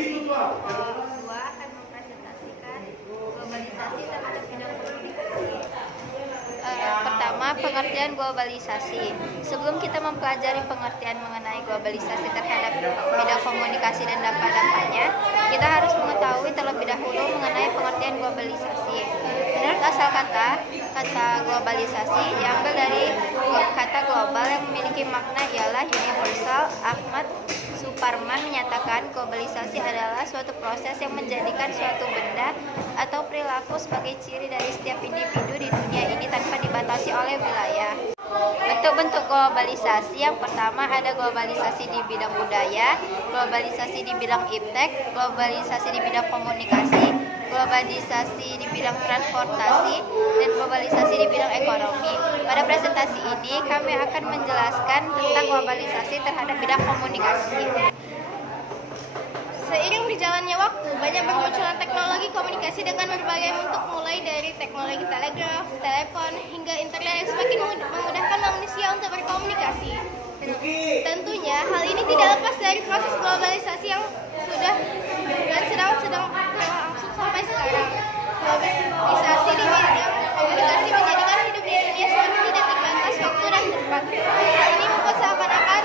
Dua akan mempresentasikan globalisasi terhadap bidang komunikasi. Pertama, pengertian globalisasi. Sebelum kita mempelajari pengertian mengenai globalisasi terhadap bidang komunikasi dan dampak-dampaknya, kita harus mengetahui terlebih dahulu mengenai pengertian globalisasi. Menurut asal kata globalisasi diambil dari kata global yang memiliki makna ialah universal. Ahmad Suparman menyatakan globalisasi adalah suatu proses yang menjadikan suatu benda atau perilaku sebagai ciri dari setiap individu di dunia ini tanpa dibatasi oleh wilayah. Bentuk-bentuk globalisasi yang pertama ada globalisasi di bidang budaya, globalisasi di bidang iptek, globalisasi di bidang komunikasi, globalisasi di bidang transportasi, dan globalisasi di bidang ekonomi. Pada presentasi ini kami akan menjelaskan tentang globalisasi terhadap bidang komunikasi. Seiring berjalannya waktu, banyak bermunculan teknologi komunikasi dengan berbagai bentuk, mulai dari teknologi telegraf, telepon, hingga internet yang semakin memudahkan manusia untuk berkomunikasi. Tentunya hal ini tidak lepas dari proses globalisasi yang sudah dan sedang berlangsung sampai sekarang. Globalisasi di bidang komunikasi menjadikan hidup di dunia semakin tidak terbatas waktu dan tempat. Hal ini membuat seakan-akan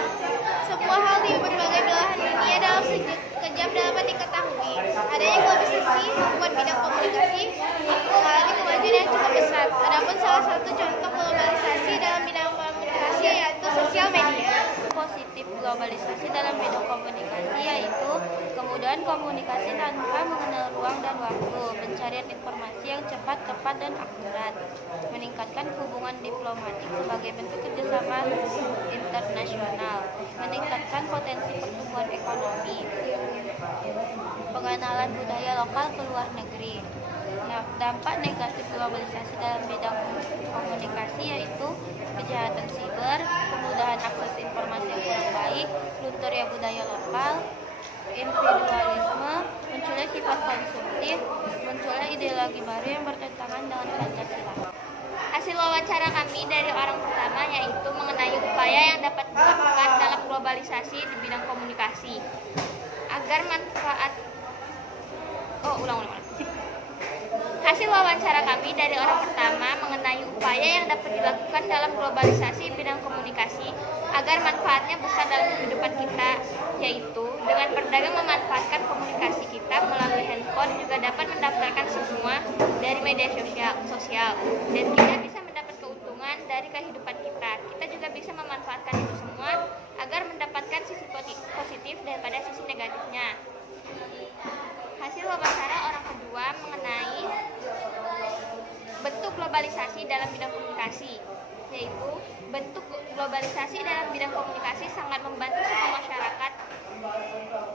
semua hal di berbagai belahan dunia dalam sekejap dapat diketahui. Adanya globalisasi membuat bidang komunikasi mengalami kemajuan yang cukup besar. Adapun salah satu contoh globalisasi dalam bidang komunikasi yaitu sosial media. Positif globalisasi dalam bidang komunikasi yaitu kemudahan komunikasi tanpa mengenal ruang dan waktu, pencarian informasi yang cepat, tepat, dan akurat, meningkatkan hubungan diplomatik sebagai bentuk kerjasama internasional, meningkatkan potensi pertumbuhan ekonomi, pengenalan budaya lokal ke luar negeri. Dampak negatif globalisasi dalam bidang komunikasi yaitu kejahatan siber, kemudahan akses informasi yang kurang baik, lunturnya budaya lokal, individualisme, munculnya sifat konsumtif, munculnya ideologi baru yang bertentangan dengan Pancasila. Hasil wawancara kami dari orang pertama yaitu mengenai upaya yang dapat dilakukan dalam globalisasi di bidang komunikasi agar manfaat Hasil wawancara kami dari orang pertama mengenai upaya yang dapat dilakukan dalam globalisasi bidang komunikasi agar manfaatnya besar dalam kehidupan kita, yaitu dengan berdagang memanfaatkan komunikasi kita melalui handphone juga dapat mendaftarkan semua dari media sosial dan kita bisa mendapat keuntungan dari kehidupan kita. Kita juga bisa memanfaatkan itu semua agar mendapatkan sisi positif daripada sisi negatifnya. Hasil wawancara orang kedua mengenai bentuk globalisasi dalam bidang komunikasi, yaitu bentuk globalisasi dalam bidang komunikasi sangat membantu semua masyarakat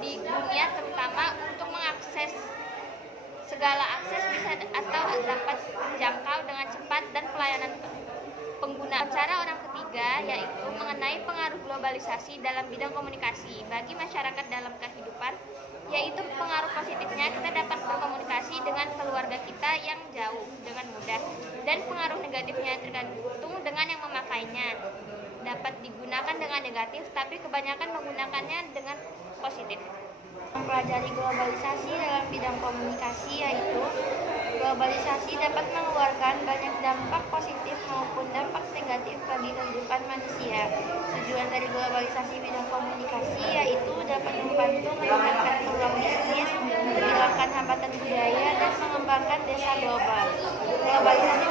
di dunia, terutama untuk mengakses segala akses bisa atau dapat dijangkau dengan cepat dan pelayanan pengguna. Cara orang ketiga yaitu mengenai pengaruh globalisasi dalam bidang komunikasi bagi masyarakat dalam kehidupan, yaitu pengaruh positifnya kita dapat berkomunikasi dengan keluarga kita yang jauh dengan mudah, dan pengaruh negatifnya tergantung dengan yang memakainya. Dapat digunakan dengan negatif, tapi kebanyakan menggunakannya dengan positif. Mempelajari globalisasi dalam bidang komunikasi yaitu globalisasi dapat mengeluarkan banyak dampak positif maupun dampak negatif bagi kehidupan manusia. Tujuan dari globalisasi bidang komunikasi yaitu dapat membantu meningkatkan peluang bisnis, menghilangkan hambatan budaya, dan mengembangkan desa global. Globalisasi